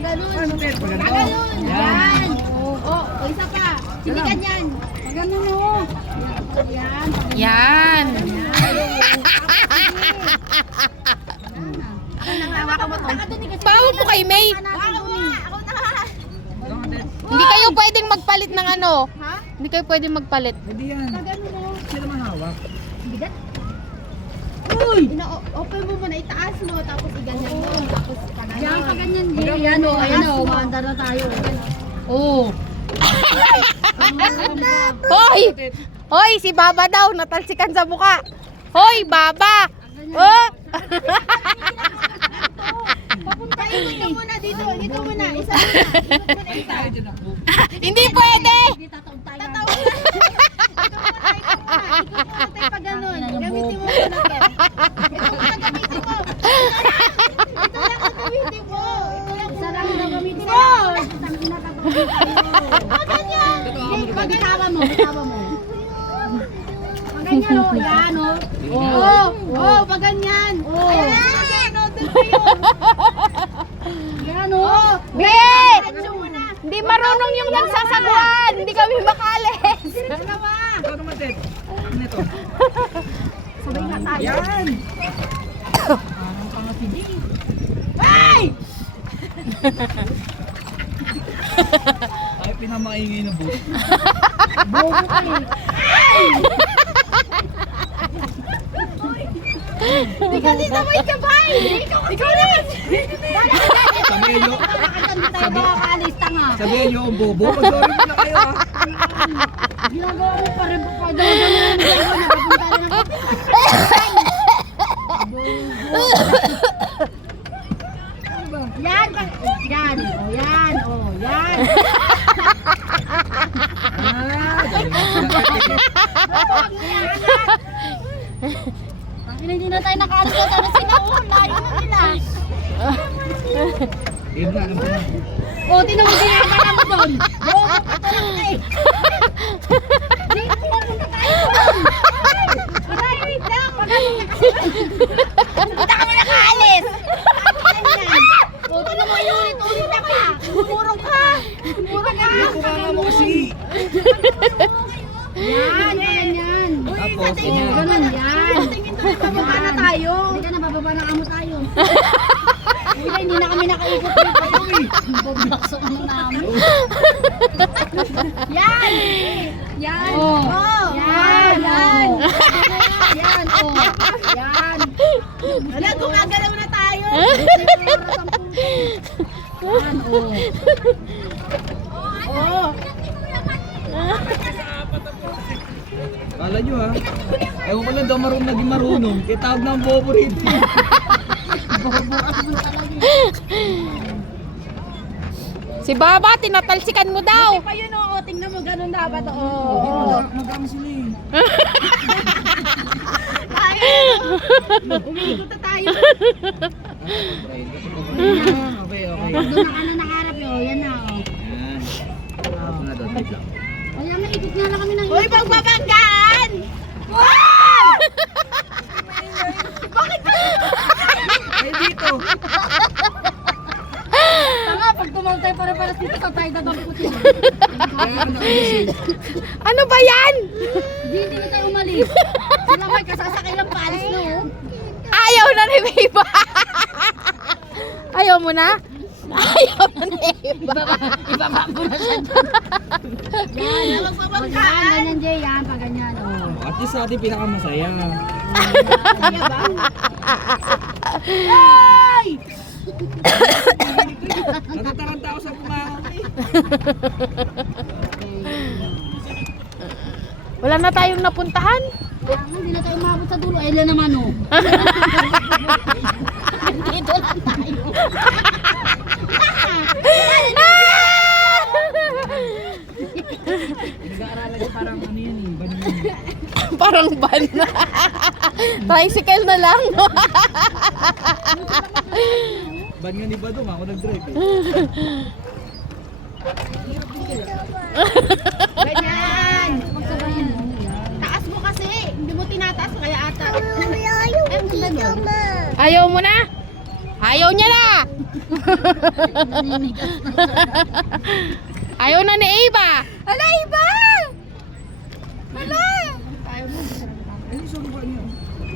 Paganon. Ano, Ted? Paganon. Paganon. Yan. Oh, isa pa. Sinikan yan. Paganon o. Yan. Yan. Bawa po kay May. Hindi kayo pwedeng magpalit ng ano. Ha? Hindi kayo pwedeng magpalit. Hindi yan. Paganon o. Sila mahawak. Bigat. Uy! Open mo muna, itaas mo, tapos iganyan mo, tapos paganon. Yan, paganyan. Yan o, ayan o, maandar na tayo. Oo. Hoy! Hoy, si Baba daw, natalsikan sa mukha. Hoy, Baba! Oh! Papunta, ikot ka muna dito, dito muna, isa muna. Ikot muna isa. Hindi pwede! Tataon. Ikot muna tayo pag ganun. Gamitin mo muna to. Ito muna gamitin mo. Ito lang ang gamitin mo. Isa lang ang gamitin mo. Ganyan. Pagkatawa mo. Paganyan o. Yan o. Oo, paganyan. Ayan o. Yan o. Be! Hindi marunong yung nagsasagwan! Hindi kami makalis! Dalawa. Ikaw naman, Ted. Ano ito? Sabay na tayo. Yan! Ay! Ay, pinamaingay na boss. Bobo ka eh. Hindi ka din naman sabay. Ikaw naman. Sabihin nyo, Tayo makakalis, tanga. sabihin nyo, ang bobo. Mag-sorry muna kayo, ha? Ginagawa mo pa rin pa daw naman. Napapunta na ng yan. Yan. O, yan. O, yan. Ah, galing mo sila. Hindi na tayo nakalis na tayo sinaon. Layo na nila. Game na, alam ko na. O, tinawag din yung parang mo doon. Oo, patulong eh. Hindi, pumunta na tayo doon. Ay, wait lang. Hindi ka mo nakaalis. O, tingnan mo yun. Ulit na ka. Murong ka. Murong ka. Kumama mo kasi. Yan, yan. Tapos, Ganun, yan. Bababa na tayo. Hindi ka na, bababa na kamo tayo. Hindi na kami nakaikot dito. Bubakso ano namin. Yan! Yan! Oh. Yan! Yan! Yan! Oh. Yan! Wala, gumagalaw na tayo. Yan! Oh. Oh. Kala nyo, ha? Ewan ko lang daw naging marunong. Kaya tawag na ang bobo rito. Si Baba, tinatalsikan mo daw! Pa yun o, tingnan mo, ganun dapat o. Magkami sila eh. Umiikot na tayo. Okay, okay. Doon na ka na nakaharap yun, yan na o. Yan. Tapos na doon, wait lang. Kaya naikot nga lang kami ng ikot. Uy, magbabanggaan! Wow! Bakit ka? Ay, dito. Tanga, pag tumaw tayo para dito, tayo tatapikutin. Kaya nakagising. Ano ba yan? Hindi na tayo umalis. Sila may kasasakay ng palis no. Ayaw na ni Beba! Ayaw mo na? Ayaw na ni Beba! Ibaba mo na siya dyan. Yan, magbabanggaan. Ganyan, Jay, yan, pag ganyan. Oh. At least sa atin pinakamasaya. Kaya ba? Ay! Natataranta ako sa kumakas eh. Wala na tayong napuntahan? Hindi na tayo umabot sa dulo. Ayun lang naman, oh. Dito lang tayo. Nag-aaralan ko parang ano yan eh. Banin. Parang van na. Tricycle na lang. Ban nga ni Badong, ako nag-drive eh. Ganyan. Taas mo kasi. Hindi mo tinataas kaya ata. Ayaw mo na? Ayaw niya na! Ayaw na ni Eva. Hala, Eva! Hala!